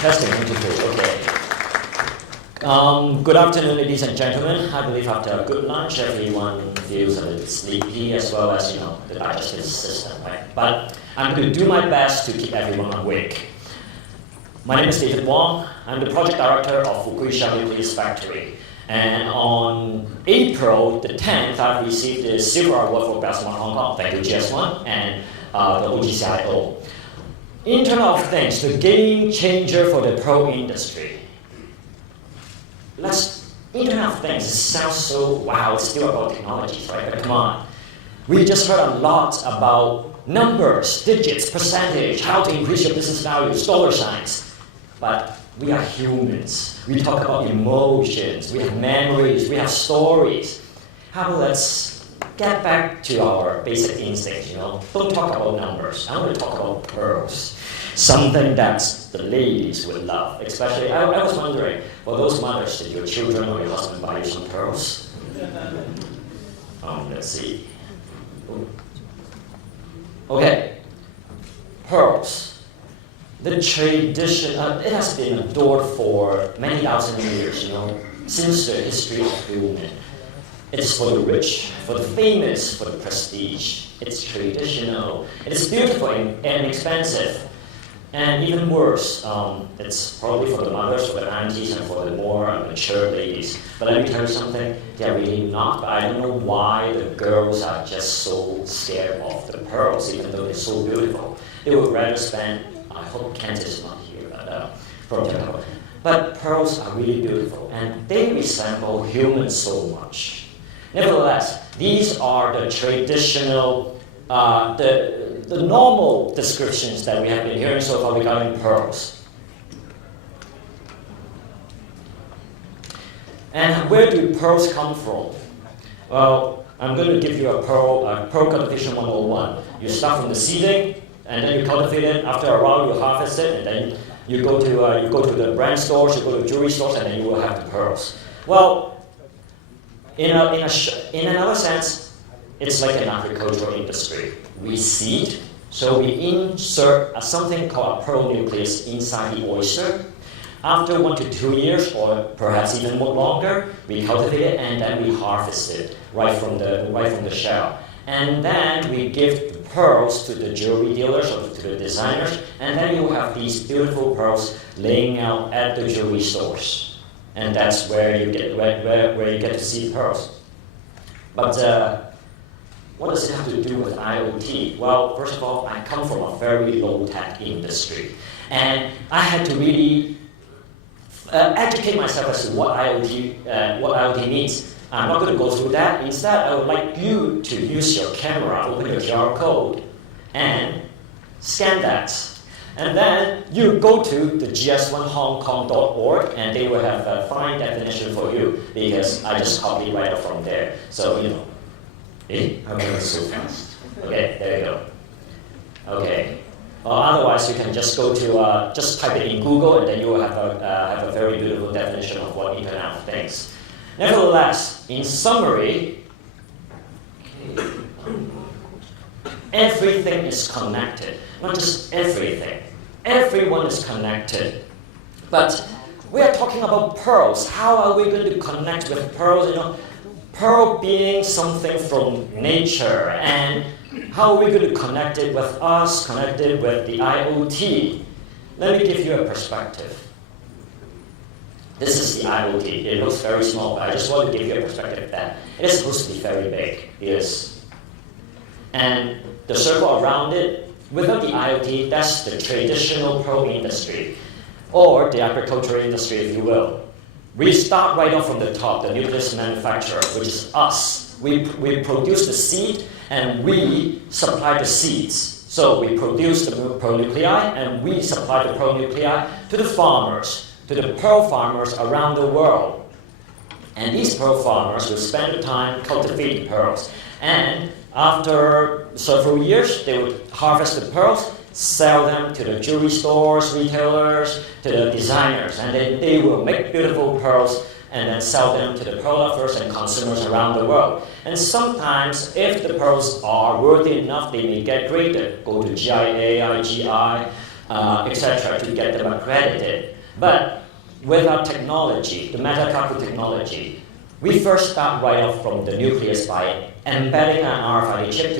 Testing, 1, 2, 3. Okay. Good afternoon, ladies and gentlemen. I believe after a good lunch, everyone feels a little sleepy as well as, the digestive system, right? But I'm going to do my best to keep everyone awake. My name is David Wong. I'm the project director of Fukui Nucleus factory. And on April the 10th, I received the Silver Award for Best One Hong Kong. Thank you, GS1 and the OGCIO. Internet of Things, the game changer for the pro industry. Internet of Things, it sounds so wow, it's still about technologies, right? But come on. We just heard a lot about numbers, digits, percentage, how to increase your business value, dollar signs. But we are humans. We talk about emotions, we have memories, we have stories. How about let's get back to our basic instincts, Don't talk about numbers. I want to talk about pearls. Something that the ladies would love. Especially, I was wondering, for those mothers, did your children or your husband buy you some pearls? Let's see. Okay, pearls. The tradition, it has been adored for many thousand years, since the history of human. It's for the rich, for the famous, for the prestige. It's traditional. It's beautiful and expensive. And even worse, it's probably for the mothers, for the aunties, and for the more mature ladies. But let me tell you something, they're really not. I don't know why the girls are just so scared of the pearls, even though they're so beautiful. They would rather spend, I hope Kent is not here, but pearls are really beautiful, and they resemble humans so much. Nevertheless, these are the traditional, the normal descriptions that we have been hearing so far regarding pearls. And where do pearls come from? Well, I'm going to give you a pearl cultivation 101. You start from the seeding, and then you cultivate it. After a while, you harvest it, and then you go to the brand stores, you go to jewelry stores, and then you will have the pearls. Well, in another sense, it's like an agricultural industry. We seed, so we insert something called a pearl nucleus inside the oyster. After 1 to 2 years, or perhaps even more longer, we cultivate it and then we harvest it right from the shell. And then we give the pearls to the jewelry dealers or to the designers, and then you have these beautiful pearls laying out at the jewelry stores. And that's where you get to see the pearls. But what does it have to do with IoT? Well, first of all, I come from a very low-tech industry, and I had to really educate myself as to what IoT means. I'm not going to go through that. Instead, I would like you to use your camera, open your QR code, and scan that. And then you go to the gs1hongkong.org, and they will have a fine definition for you, because I just copied right up from there. So, how come it's so fast? Okay, there you go. Okay. Otherwise, you can just go to, just type it in Google, and then you will have a very beautiful definition of what Internet of Things. Nevertheless, in summary, everything is connected. Not just everything. Everyone is connected. But we are talking about pearls. How are we going to connect with pearls? Pearl being something from nature, and how are we going to connect it with us, connect it with the IoT? Let me give you a perspective. This is the IoT. It looks very small, but I just want to give you a perspective that it is supposed to be very big. It is. And the circle around it, without the IoT, that's the traditional pearl industry, or the agricultural industry, if you will. We start right off from the top, the nucleus manufacturer, which is us. We produce the seed, and we supply the seeds. So we produce the pearl nuclei, and we supply the pearl nuclei to the farmers, to the pearl farmers around the world. And these pearl farmers will spend the time cultivating pearls. And after several years, they would harvest the pearls, sell them to the jewelry stores, retailers, to the designers, and then they will make beautiful pearls and then sell them to the pearl lovers and consumers around the world. And sometimes, if the pearls are worthy enough, they may get graded, go to GIA, IGI, etc., to get them accredited. But with our technology, the metacargo technology, we first start right off from the nucleus by embedding an RFID chip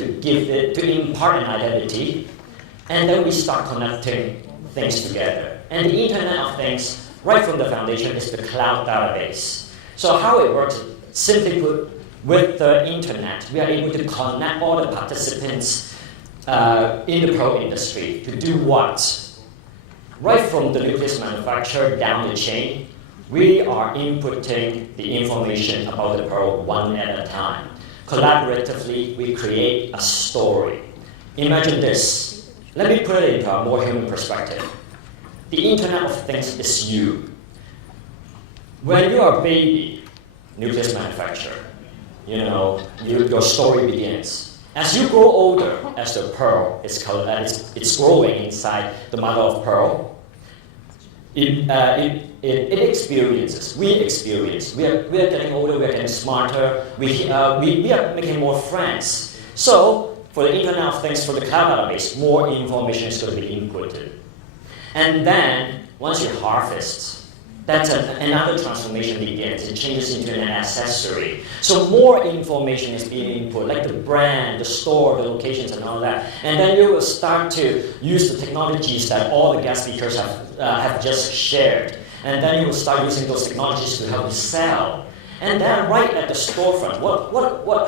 to impart an identity, and then we start connecting things together. And the Internet of Things, right from the foundation, is the cloud database. So how it works, simply put, with the Internet, we are able to connect all the participants in the pearl industry to do what? Right from the nucleus manufacturer down the chain, we are inputting the information about the pearl one at a time. Collaboratively, we create a story. Imagine this. Let me put it into a more human perspective. The Internet of Things is you. When you are a baby nucleus manufacturer, your story begins. As you grow older, as the pearl is it's growing inside the mother of pearl, it experiences. We experience. We are getting older. We are getting smarter. We are making more friends. So for the Internet of Things, for the cloud database, more information is going to be inputted. And then once you harvest, that's another transformation begins. It changes into an accessory. So more information is being input, like the brand, the store, the locations, and all that. And then you will start to use the technologies that all the guest speakers have just shared. And then you will start using those technologies to help you sell. And then right at the storefront,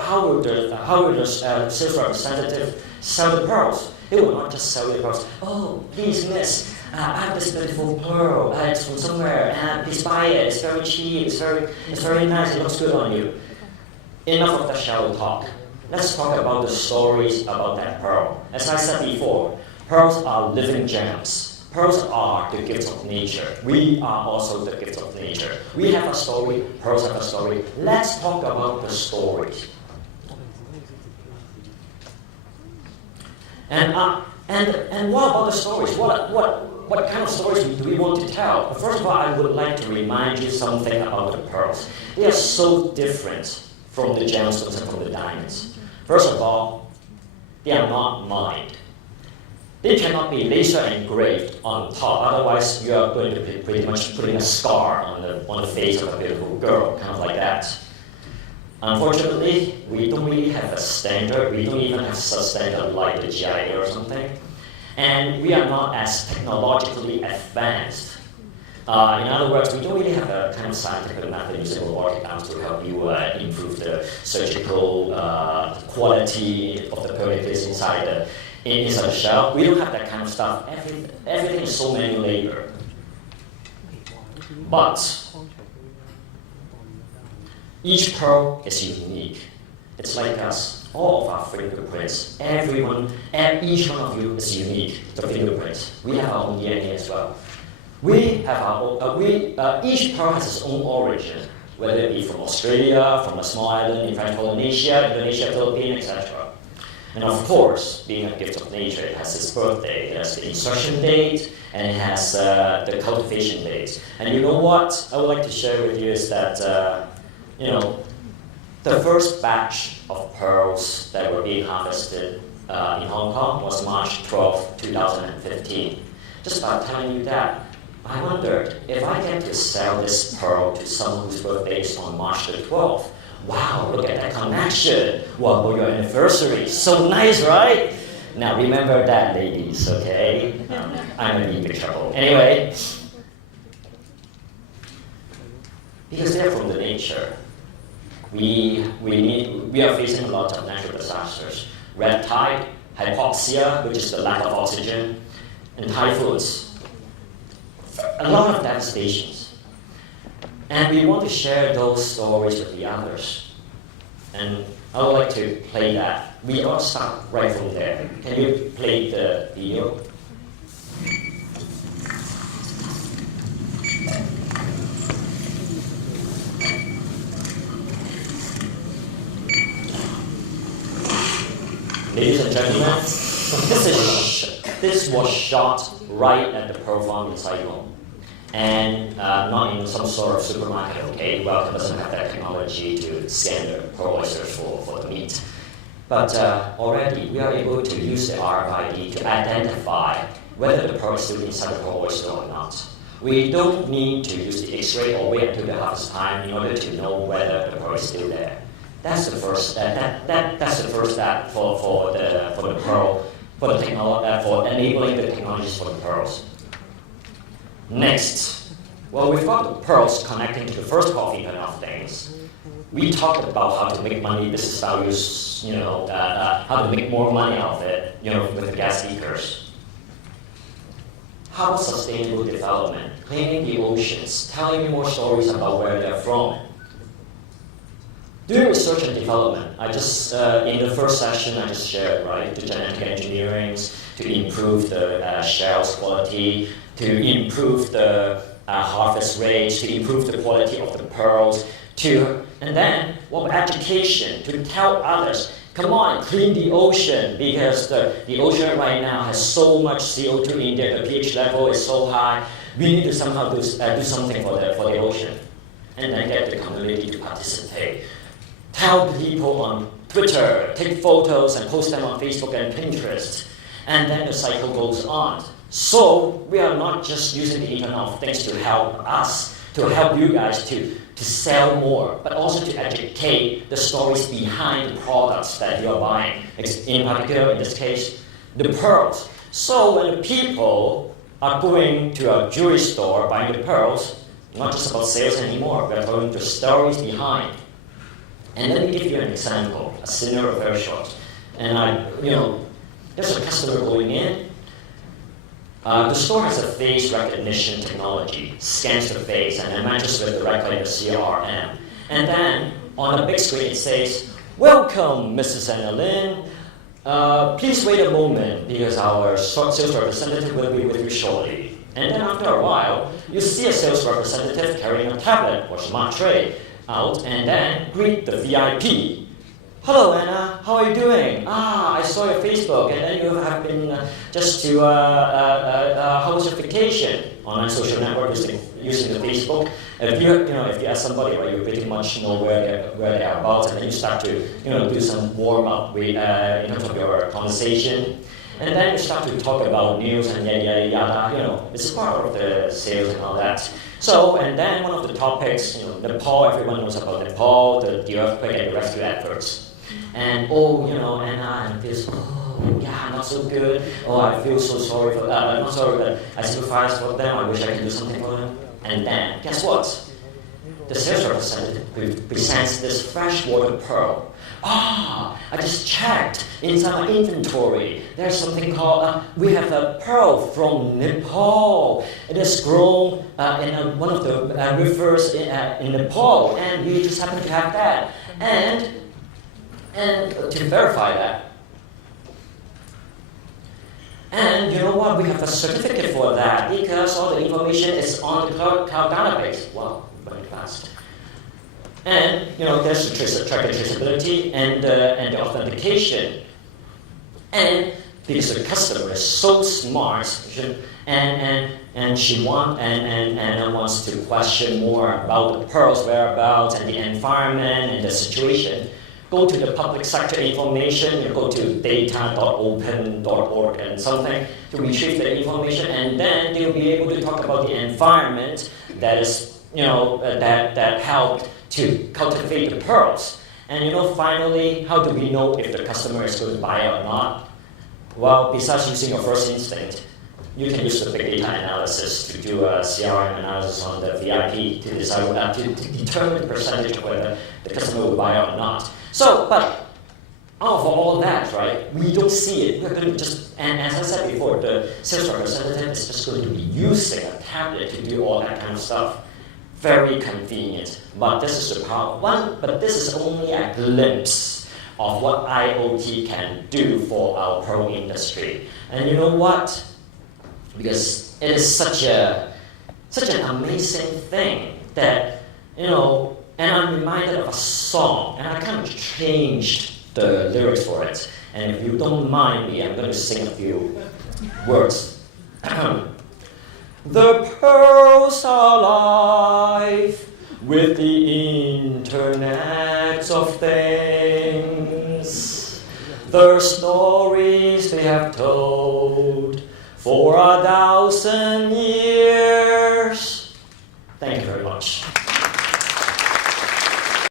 how will the sales representative sell the pearls? They will not just sell the pearls. Oh, please, miss, I have this beautiful pearl. It's from somewhere. Please buy it. It's very cheap. It's very nice. It looks good on you. Enough of the shallow talk. Let's talk about the stories about that pearl. As I said before, pearls are living gems. Pearls are the gifts of nature. We are also the gifts of nature. We have a story. Pearls have a story. Let's talk about the stories. And what about the stories? What kind of stories do we want to tell? First of all, I would like to remind you something about the pearls. They are so different from the gemstones and from the diamonds. First of all, they are not mined. They cannot be laser engraved on top. Otherwise, you are going to be pretty much putting a scar on the face of a beautiful girl, kind of like that. Unfortunately, we don't really have a standard. We don't even have such standard like the GIA or something. And we are not as technologically advanced. In other words, we don't really have a kind of scientific method using robotic arms to help you improve the surgical quality of the pearl inside the shell. We don't have that kind of stuff. Everything is so manual labor. But each pearl is unique. It's like us. All of our fingerprints, each one of you is unique, the fingerprints. We have our own DNA as well. We have our own, each pearl has its own origin, whether it be from Australia, from a small island in French Polynesia, Indonesia, Philippines, etc. And of course, being a gift of nature, it has its birthday, it has the insertion date, and it has the cultivation date. And you know what I would like to share with you is that, the first batch of pearls that were being harvested in Hong Kong was March 12, 2015. Just by telling you that, I wondered, if I get to sell this pearl to someone whose birthday is on March the 12th, wow, look at that connection. What about your anniversary? So nice, right? Now remember that, ladies, okay? I'm in big trouble. Anyway, because they're from the nature. We are facing a lot of natural disasters. Red tide, hypoxia, which is the lack of oxygen, and typhoons. A lot of devastations. And we want to share those stories with the others. And I would like to play that. We all start right from there. Can you play the video? Ladies and gentlemen, this was shot right at the pearl farm in Saigon, and not in some sort of supermarket. Okay, Welcome doesn't have that technology to scan the pearl oysters for the meat, but already we are able to use the RFID to identify whether the pearl is still inside the pearl oyster or not. We don't need to use the X-ray or wait until the harvest time in order to know whether the pearl is still there. That's the first. That's the first step for the pearl, for enabling the technologies for the pearls. Next, well, we've got the pearls connecting to the first coffee kind of things. We talked about how to make money, business values, how to make more money out of it, with the gas leakers. How about sustainable development, cleaning the oceans, telling you more stories about where they're from? Doing research and development, I just, in the first session, I just shared, right, to genetic engineering, to improve the shells quality, to improve the harvest rates, to improve the quality of the pearls, and then, education, to tell others, come on, clean the ocean, because the ocean right now has so much CO2 in there, the pH level is so high, we need to somehow do something for the ocean. And then get the community to participate. Tell people on Twitter, take photos and post them on Facebook and Pinterest. And then the cycle goes on. So we are not just using the Internet of Things to help us, to help you guys to sell more, but also to educate the stories behind the products that you are buying. In particular, in this case, the pearls. So when the people are going to a jewelry store buying the pearls, not just about sales anymore, we're going to stories behind. And let me give you an example, a scenario very short. And there's a customer going in. The store has a face recognition technology, scans the face, and then matches with directly the CRM. And then on the big screen it says, "Welcome, Mrs. Anna Lin. Please wait a moment because our sales representative will be with you shortly." And then after a while, you see a sales representative carrying a tablet or smart tray out and then greet the VIP. "Hello, Anna. How are you doing? I saw your Facebook, and then you have been just to how was your vacation?" Online social network using the Facebook. If you ask somebody, right, you pretty much know where they are about, and then you start to do some warm up in terms of your conversation, and then you start to talk about news and yada yada yada. It's part of the sales and all that. So, and then one of the topics, Nepal. Everyone knows about Nepal, the earthquake and the rescue efforts. And Anna and this, not so good. I feel so sorry for that. I'm not sorry, but I sympathize for them. I wish I could do something for them. And then, guess what? The sales representative presents this freshwater pearl. I just checked inside my inventory. There's something called, we have a pearl from Nepal. It is grown in one of the rivers in Nepal, and we just happen to have that. And to verify that. And you know what? We have a certificate for that because all the information is on the cloud database. Wow, very fast. And there's the traceability and the authentication. And because the customer is so smart, and she wants to question more about the pearls whereabouts and the environment and the situation, go to the public sector information, go to data.open.org and something to retrieve the information, and then they'll be able to talk about the environment that is, that helped to cultivate the pearls. And finally, how do we know if the customer is going to buy it or not? Well, besides using your first instinct, you can use the big data analysis to do a CRM analysis on the VIP to decide to determine the percentage of whether the customer will buy it or not. So, but for all that, right, we don't see it. We're going to just, and as I said before, the sales representative is just going to be using a tablet to do all that kind of stuff. Very convenient. But this is the problem. But this is only a glimpse of what IoT can do for our pearl industry. And you know what? Because it is such an amazing thing that, and I'm reminded of a song, and I kind of changed the lyrics for it. And if you don't mind me, I'm going to sing a few words. The pearls are alive with the Internet of Things. The stories they have told for 1,000 years. Thank you very much.